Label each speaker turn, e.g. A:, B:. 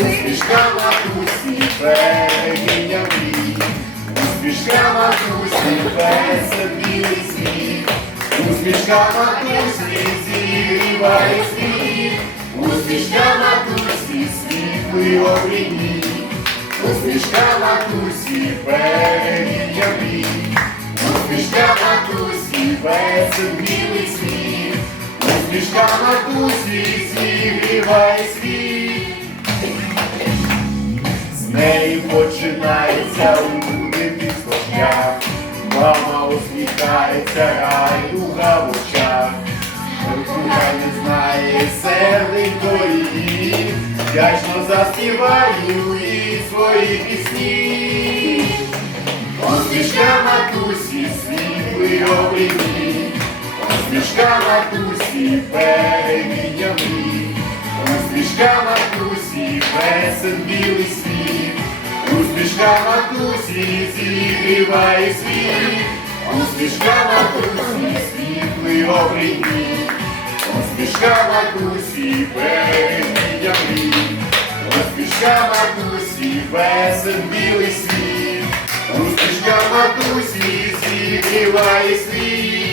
A: Усмішка матусі, берегиня мрій. Усмішка матусі, весел білий світ. Усмішка матусі, зігріває світ. Усмішка матусі, світлий обрій. Усмішка матусі, берегиня мрій. Усмішка матусі, весел білий світ. Усмішка матусі, зігріває світ. Починається у дитинство шлях. Мама усміхається, райдуга в очах. Рукуя не знає серденько її, вдячно заспіваю їй свої пісні. Усмішка матусі, світлий обрій, Усмішка матусі, переміння мрій. Усмішка матусі, весен білий світ. Усмішка матусі, зігріває світ. Усмішка матусі, світлий обрій. Усмішка матусі, переміння мрій. Усмішка матусі, весен білий світ. Усмішка матусі, зігріває світ.